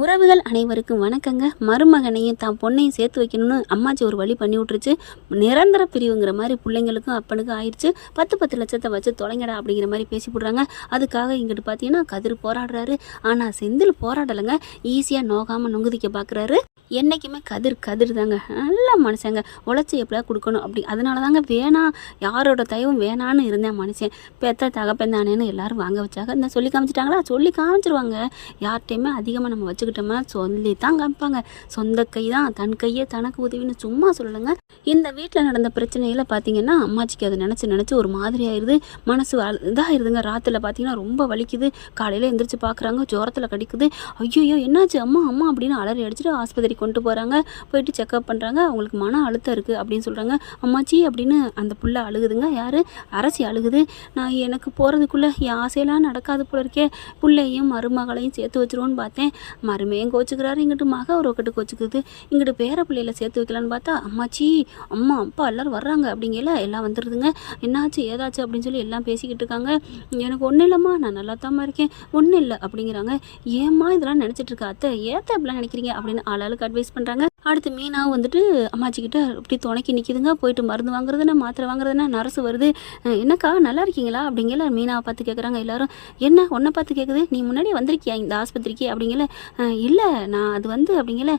உறவுகள் அனைவருக்கும் வணக்கங்க. மருமகனையும் தான் பொண்ணையும் சேர்த்து வைக்கணும்னு அம்மாச்சி ஒரு வழி பண்ணி விட்டுருச்சு. நிரந்தர பிரிவுங்கிற மாதிரி பிள்ளைங்களுக்கும் அப்பனுக்கும் ஆயிடுச்சு. 10 லட்சத்தை வச்சு தொலைங்கடா அப்படிங்கிற மாதிரி பேசி போடுறாங்க. அதுக்காக இங்கிட்டு பார்த்தீங்கன்னா கதிர் போராடுறாரு. ஆனால் செந்தில் போராடலைங்க. ஈஸியாக நோகாமல் நொங்குதிக்க பார்க்குறாரு. என்றைக்குமே கதிர் தாங்க. நல்ல மனுஷங்க. உழைச்சி எப்படியா கொடுக்கணும் அப்படி. அதனால தாங்க வேணாம், யாரோட தயவும் வேணான்னு இருந்தேன் மனுஷன். பெத்த தகப்பந்தானேன்னு எல்லாரும் வாங்க வச்சாங்க. இந்த சொல்லி காமிச்சிட்டாங்களா, சொல்லி காமிச்சிருவாங்க. யார்கிட்டையுமே அதிகமாக நம்ம வச்சுக்கிட்டோம்னா சொல்லி தான் காமிப்பாங்க. சொந்த கை தான் தன் கையே தனக்கு உதவின்னு சும்மா சொல்லலைங்க. இந்த வீட்டில் நடந்த பிரச்சனையில் பார்த்தீங்கன்னா அம்மாச்சிக்கு அதை நினச்சி ஒரு மாதிரி ஆயிடுது. மனசு இதாகிடுதுங்க. ராத்தில் பார்த்தீங்கன்னா ரொம்ப வலிக்குது. காலையில் எந்திரிச்சு பார்க்குறாங்க, ஜோரத்தில் கடிக்குது. ஐயோ என்னாச்சு அம்மா அம்மா அப்படின்னு அலறி அடிச்சுட்டு ஆஸ்பத்திரி கொண்டு போகிறாங்க. போயிட்டு செக்அப் பண்ணுறாங்க. அவங்களுக்கு மன அழுத்தம் இருக்குது அப்படின்னு சொல்கிறாங்க. அம்மாச்சி அப்படின்னு அந்த புள்ள அழுகுதுங்க. யார்? அரசி அழுகுது. நான் எனக்கு போகிறதுக்குள்ளே என் ஆசையெல்லாம் நடக்காது போல இருக்கே. பிள்ளையும் மருமகளையும் சேர்த்து வச்சிருவோன்னு பார்த்தேன். மருமையும் கோச்சுக்கிறாரு. இங்கிட்டு மக ஒரு ஒக்கட்டு கோச்சுக்குது. இங்கிட்டு பேர பிள்ளையில சேர்த்து வைக்கலான்னு பார்த்தா அம்மாச்சி அம்மா அப்பா எல்லோரும் வர்றாங்க அப்படிங்கல எல்லாம் வந்துடுதுங்க. என்னாச்சு ஏதாச்சு அப்படின்னு சொல்லி எல்லாம் பேசிக்கிட்டு இருக்காங்க. எனக்கு ஒன்றும் இல்லைம்மா, நான் நல்லா தாம்மா இருக்கேன், ஒன்றும் இல்லை அப்படிங்கிறாங்க. ஏம்மா இதெல்லாம் நினச்சிட்டு இருக்கா அத்தை, ஏத்த அப்படிலாம் நினைக்கிறீங்க அப்படின்னு ஆளாளுக்கு அட்வைஸ் பண்ணுறாங்க. அடுத்து மீனாவும் வந்துட்டு அம்மாச்சிக்கிட்ட இப்படி துணைக்கி நிற்கிதுங்க. போயிட்டு மருந்து வாங்குறதுன்னா மாத்திரை வாங்குறதுன்னா நர்ஸு வருது. என்னக்கா நல்லா இருக்கீங்களா அப்படிங்கல மீனாவை பார்த்து கேட்குறாங்க எல்லாரும். என்ன உன்னை பார்த்து கேட்குது, நீ முன்னாடியே வந்திருக்கியா இந்த ஆஸ்பத்திரிக்கு அப்படிங்கல. இல்லை நான் அது அப்படிங்கல.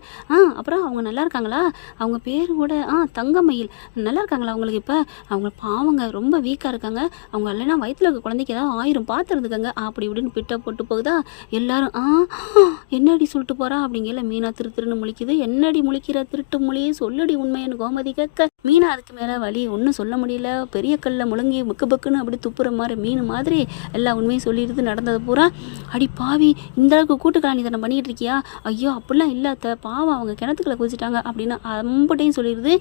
அப்புறம் அவங்க நல்லா இருக்காங்களா, அவங்க பேர் கூட தங்கமயில் நல்லா இருக்காங்களா அவங்களுக்கு? இப்போ அவங்க பாவங்க ரொம்ப வீக்காக இருக்காங்க. அவங்க இல்லைன்னா வயிற்றுல இருக்க குழந்தைக்கு ஏதாவது ஆயிரம் பார்த்துருந்துக்காங்க அப்படி இப்படின்னு பிட்ட போட்டு போகுதா. எல்லாரும் என்னடி சொல்லிட்டு போகிறா அப்படிங்கல. மீனா திருன்னு முழிக்குது. என்னடி முழிக்கிற, திருட்டு மொழியே சொல்லடி உண்மைன்னு கோமதி கேட்க மீனா அதுக்கு மேலே வழி ஒன்றும் சொல்ல முடியல. பெரிய கல்ல முழுங்கி புக்குன்னு அப்படி துப்புற மாதிரி மீன் மாதிரி எல்லா உண்மையும் சொல்லிடுது. நடந்தது பூரா. அடி பாவி, இந்த அளவுக்கு கூட்டுக்கலாணி தானே பண்ணிக்கிட்டு இருக்கியா? ஐயோ அப்படிலாம் இல்லாத பாவம், அவங்க கிணத்துக்குள்ள குதிச்சிட்டாங்க அப்படின்னு அம்புட்டையும் சொல்லிடுது.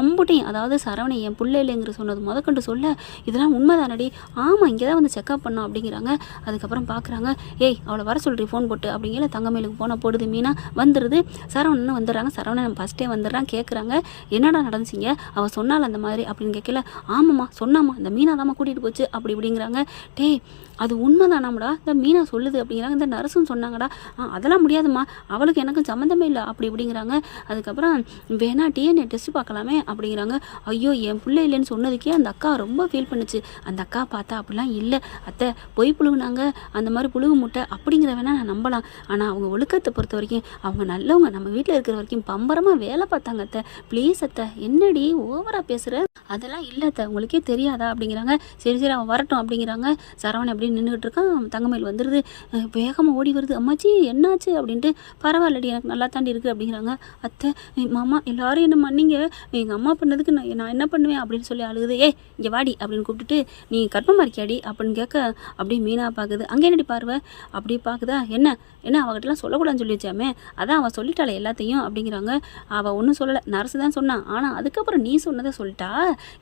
அம்புட்டையும் அதாவது சரவணை என் பிள்ளை இல்லைங்கிற சொன்னது முதற்கொண்டு சொல்ல இதெல்லாம் உண்மைதானடி, ஆமாம் இங்கே தான் வந்து செக்அப் பண்ணோம் அப்படிங்கிறாங்க. அதுக்கப்புறம் பார்க்குறாங்க. ஏய் அவளை வர சொல்கிறீ ஃபோன் போட்டு அப்படிங்கிற தங்கமேலுக்கு போன போடுது. மீனா வந்துடுது. சரவணன்னு வந்துடுறாங்க. சரவணன் ஃபஸ்ட்டே வந்துடுறான். கேட்குறாங்க என்னடா நடந்துச்சிங்க, அவள் சொன்னாள் அந்த மாதிரி அப்படின்னு கேட்கல. ஆமாம்மா சொன்னாம்மா, இந்த மீனா தாம்மா கூட்டிகிட்டு போச்சு அப்படி இப்படிங்கிறாங்க. டேய் அது உண்மைதானாம்டா, இந்த மீனா சொல்லுது அப்படிங்கிறாங்க. இந்த நர்ஸும் சொன்னாங்கடா. அதெல்லாம் முடியாதுமா, அவளுக்கு எனக்கு சம்மந்தமே இல்லை அப்படி இப்படிங்கிறாங்க. அதுக்கப்புறம் வேணா டிஎன்ஏ டெஸ்ட் பார்க்கலாமே அப்படிங்கிறாங்க. ஐயோ என் பிள்ளை இல்லைன்னு சொன்னதுக்கே அந்த அக்கா ரொம்ப ஃபீல் பண்ணுச்சு. அந்த அக்கா பார்த்தா அப்படிலாம் இல்லை அத்தை, பொய் புழுகுனாங்க, அந்த மாதிரி புழுகு முட்டை அப்படிங்கிற வேணா நான் நம்பலாம். ஆனால் அவங்க ஒழுக்கத்தை பொறுத்த வரைக்கும் அவங்க நல்லவங்க, நம்ம வீட்டில் இருக்கிற வரைக்கும் பம்பரமாக வேலை பார்த்தாங்க அத்தை. ப்ளீஸ் அத்தை, என்னடி ஓவராக பேசுகிற, அதெல்லாம் இல்லை அத்தை உங்களுக்கே தெரியாதா அப்படிங்கிறாங்க. சரி அவன் வரட்டும் அப்படிங்கிறாங்க. சரவணன் அப்படின்னு நின்றுக்கிட்டு இருக்கான். தங்கமயில் வந்துடுது. வேகமாக ஓடி வருது. அம்மாச்சி என்னாச்சு அப்படின்ட்டு. பரவாயில்லடி எனக்கு நல்லா தாண்டி இருக்குது அப்படிங்கிறாங்க. அத்தை மாமா எல்லாரும் என்ன மன்னிங்க, எங்கள் அம்மா பண்ணதுக்கு நான் என்ன பண்ணுவேன் அப்படின்னு சொல்லி அழுகுது. இங்கே வாடி அப்படின்னு கூப்பிட்டுட்டு நீ கற்பமாக இருக்கியாடி அப்படின்னு கேட்க அப்படியே மீனா பார்க்குது. அங்கே என்னடி பார்வை அப்படி பார்க்குதா. என்ன அவகிட்டலாம் சொல்லக்கூடாதுன்னு சொல்லி வச்சாமே, அதான் அவள் சொல்லிட்டாளே எல்லாத்தையும் அப்படிங்கிறாங்க. அவள் ஒன்றும் சொல்லலை, நர்ஸு தான் சொன்னான். ஆனால் அதுக்கப்புறம் நீ சொன்னதை சொல்லிட்டா,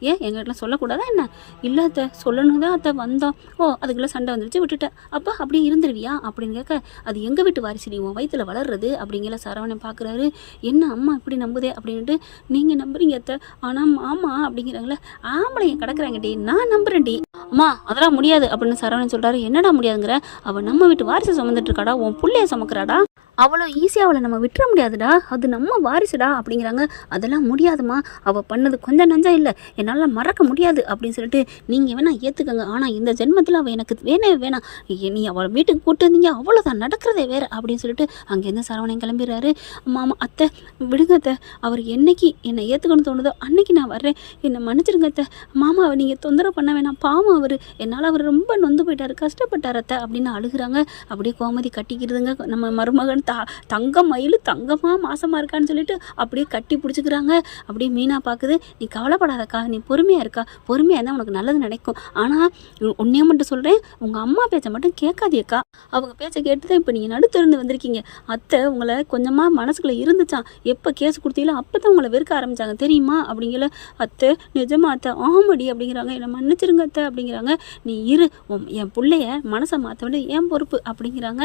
ஏன் எங்கள்கிட்டலாம் சொல்லக்கூடாதா என்ன? இல்லை அத்தை சொல்லணும் தான் அத்தை வந்தோம். அதுக்குள்ளே சண்டை வந்துருச்சு விட்டுட்டேன். அப்போ அப்படியே இருந்துருவியா அப்படின்னு கேட்க, அது எங்கள் வீட்டு வாரிசு, உன் வயிற்றுல வளர்றது அப்படிங்கிற. சரவணன் பார்க்குறாரு. என்ன அம்மா இப்படி நம்புதே அப்படின்ட்டு. நீங்கள் நம்புறீங்க அத்தை, ஆனால் மாமா அப்படிங்கிறாங்களே. ஆம்பளைங்க கிடக்குறாங்கடி, நான் நம்புறேன்டி. அம்மா அதெல்லாம் முடியாது அப்படின்னு சரவணன் சொல்கிறாரு. என்னடா முடியாதுங்கிற, அவள் நம்ம வீட்டு வாரிசை சுமந்துட்டு இருக்காடா, உன் பிள்ளைய சுமக்கிறாடா, அவ்வளோ ஈஸியாக அவளை நம்ம விட்டுற முடியாதுடா, அது நம்ம வாரிசுடா அப்படிங்கிறாங்க. அதெல்லாம் முடியாதுமா, அவள் பண்ணது கொஞ்சம் நஞ்சம் இல்லை, என்னால் மறக்க முடியாது அப்படின்னு சொல்லிட்டு நீங்கள் வேணா ஏற்றுக்கங்க, ஆனால் இந்த ஜென்மத்தில் அவள் எனக்கு வேணாம், நீ அவளை வீட்டுக்கு கூட்டு வந்தீங்க அவ்வளோதான், நடக்கிறதே வேறு அப்படின்னு சொல்லிட்டு அங்கேருந்து சரவணன் கிளம்பிடுறாரு. மாமா அத்தை விடுங்க அத்தை, அவர் என்னைக்கு என்னை ஏற்றுக்கணும்னு தோணுதோ அன்னைக்கு நான் வர்றேன், என்னை மன்னிச்சிருங்க அத்தை, மாமாவை நீங்கள் தொந்தரவு பண்ண வேணாம், பாவம் அவர், என்னால் அவர் ரொம்ப நொந்து போயிட்டார், கஷ்டப்பட்டார் அத்தை அப்படின்னு அழுகுறாங்க. அப்படியே கோமதி கட்டிக்கிறதுங்க. நம்ம மருமகன் தங்க மயில் தங்கமாக மாசமாக இருக்கான்னு சொல்லிட்டு அப்படியே கட்டி பிடிச்சிக்கிறாங்க. அப்படியே மீனா பார்க்குது. நீ கவலைப்படாதக்கா, நீ பொறுமையாக இருக்கா, பொறுமையாக இருந்தால் உனக்கு நல்லது நினைக்கும். ஆனால் உன்னையே மட்டும் சொல்கிறேன், உங்கள் அம்மா பேச்சை மட்டும் கேட்காதியக்கா, அவங்க பேச்சை கேட்டு தான் இப்போ நீங்கள் நடுத்திருந்து வந்திருக்கீங்க. அத்தை உங்களை கொஞ்சமாக மனசுக்குள்ளே இருந்துச்சான், எப்போ கேஸ் கொடுத்தீங்களோ அப்போ தான் உங்களை வெறுக்க ஆரம்பித்தாங்க தெரியுமா அப்படிங்கிற. அத்தை நிஜமா அத்தை, ஆமாடி அப்படிங்கிறாங்க. என்னை மன்னிச்சிருங்க அத்தை அப்படிங்கிறாங்க. நீ இரு, என் பிள்ளைய மனசை மாற்ற வேண்டிய ஏன் பொறுப்பு அப்படிங்கிறாங்க.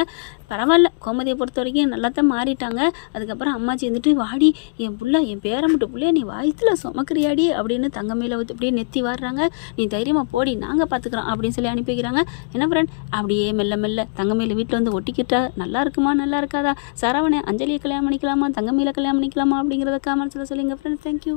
பரவாயில்ல, கோமதியை பொறுத்த வரைக்கும் நல்லா தான் மாறிட்டாங்க. அதுக்கப்புறம் அம்மாச்சி வந்துட்டு வாடி என் புள்ள என் பேரம்பட்டு புள்ளைய நீ வயித்துல சுமக்கிறியாடி அப்படின்னு தங்கமயில அப்படியே நெத்தி வாடுறாங்க. நீ தைரியமாக போடி நாங்கள் பார்த்துக்குறோம் அப்படின்னு சொல்லி அனுப்பி வைக்கிறாங்க. என்ன ஃப்ரெண்ட் அப்படியே மெல்ல மெல்ல தங்கமயில வீட்டில் வந்து ஒட்டிக்கிட்டா நல்லா இருக்குமா நல்லா இருக்காதா? சரவணன் அஞ்சலியை கல்யாணம் பண்ணிக்கலாமா, தங்கமயில கல்யாணம் பண்ணிக்கலாமா அப்படிங்கிறத கமெண்ட்ஸில் சொல்லுங்கள் ஃப்ரெண்ட். தேங்க்யூ.